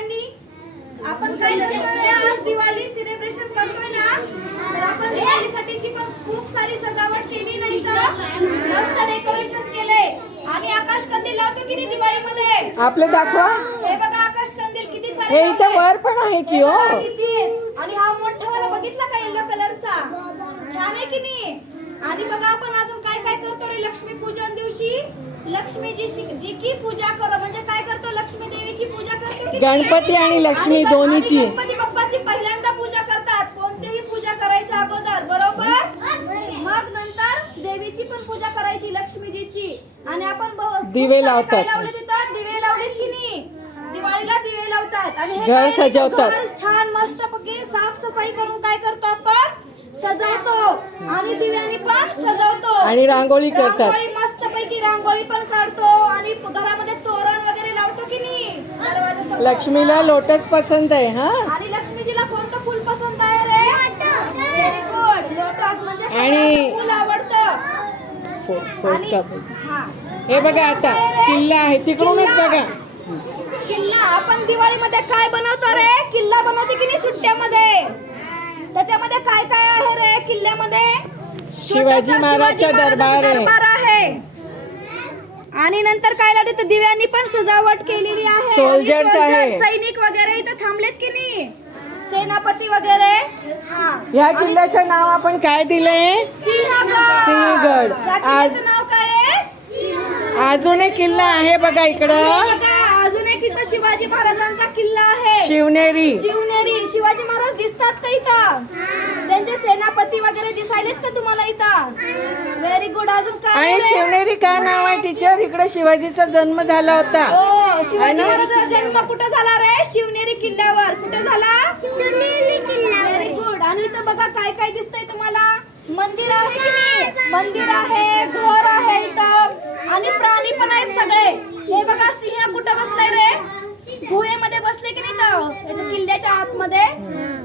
सगळ्यांनी आपण काय करतोय आज दिवाळी सेलिब्रेशन करतोय ना, तर आपण दिवाळीसाठीची पण खूप सारी सजावट केली नाही तर मस्त डेकोरेशन केले आणि आकाश कंदील लावतो की नाही दिवाळीमध्ये आपले दाखवा. हे बघा आकाश कंदील किती सारे हे इथे वर पण आहे की हो. आणि हा मोठा वाला बघितला का येलो कलरचा, छान आहे की नाही. आणि बघा आपण अजून काय काय करतो रे लक्ष्मी पूजन दिवशी लक्ष्मीजी जी की पूजा करो म्हणजे काय करतो लक्ष्मी देवीची पूजा करतो की गणपती आणि लक्ष्मी दोन्हीची. गणपती बाप्पाची पहिल्यांदा पूजा करतात कोणतीही पूजा करायच्या अगोदर बरोबर, मग नंतर देवीची पण पूजा करायची लक्ष्मीजीची. आणि आपण दिवे लावतात. लावले तिथं दिवे लावलेत की नाही, दिवाळीला दिवे लावतात आणि हे घर सजवतात. छान मस्त पैकी साफसफाई करून काय करतो आपण सजवतो आणि दिव्यानी पण सजवतो आणि रांगोळी करतात. रांगोळी मस्त पैकी रांगोळी पण काढतो आणि घरामध्ये तोरण वगैरे लावतो की नाही दरवाजासमोर. लक्ष्मीला लोटस पसंत आहे. हा आणि लक्ष्मीजीला कोणतं फुल पसंत आहे रे? व्हेरी गुड, लोटस म्हणजे आणि फुल आवडतं. आणि हा हे बघा आता किल्ला आहे तिकडूनच बघा. किल्ला आपण दिवाळीमध्ये काय बनवतो रे? किल्ला बनवते की नाही सुट्ट्यामध्ये. त्याच्यामध्ये काय काय आहे रे किल्ल्यामध्ये? शिवाजी महाराजचा दरबार आहे. आणि नंतर काय लावते तर दिव्यांनी पण सजावट केलेली आहे. सोल्जर्स आहे. सैनिक वगैरे इथं थांबलेत की नाही, सेनापती वगैरे. ह्या किल्ल्याचं नाव आपण काय दिलंय? सिंहगड. सिंहगड. या किल्ल्याचं नाव काय आहे? अजून एक किल्ला आहे बघा इकडं. अजून एक इथं शिवाजी महाराजांचा किल्ला आहे शिवनेरी. शिवनेरी. शिवाजी महाराज दिसतात का इथं? त्यांचे सेनापती वगैरे दिसायलेत का तुम्हाला इथं? Very good. अजून काय? आणि शिवनेरी काय नाव आहे टीचर? इकडे शिवाजीचा जन्म झाला होता. हो, शिवाजी महाराजांचा जन्म कुठे झाला रे? शिवनेरी किल्ल्यावर. कुठे झाला? शिवनेरी किल्ला. Very good. आणि इथं बघा काय काय दिसतंय तुम्हाला? मंदिर आहे की नाही? मंदिर आहे, घर आहे इथं आणि प्राणी पण आहेत सगळे. हे बघा सिंह कुठे बसलाय रे? गुहेमध्ये बसले की नाही तर याच्या किल्ल्याच्या आतमध्ये.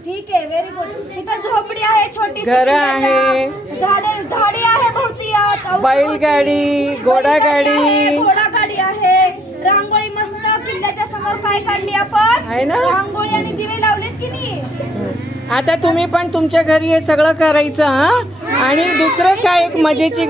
ठीक आहे, व्हेरी गुड. तिथं झोपडी आहे छोटीशी, घर आहे, झाडे आहे भोवती आत, बैलगाडी, घोडागाडी. घोडागाडी आहे. रांगोळी मस्त किल्ल्याच्या समोर काय काढली आपण? आहे ना? रांगोळी आणि दिवे लावलेत की नाही. आता तुम्ही पण तुमच्या घरी हे सगळं करायचं. हा आणि दुसरं काय एक मजेची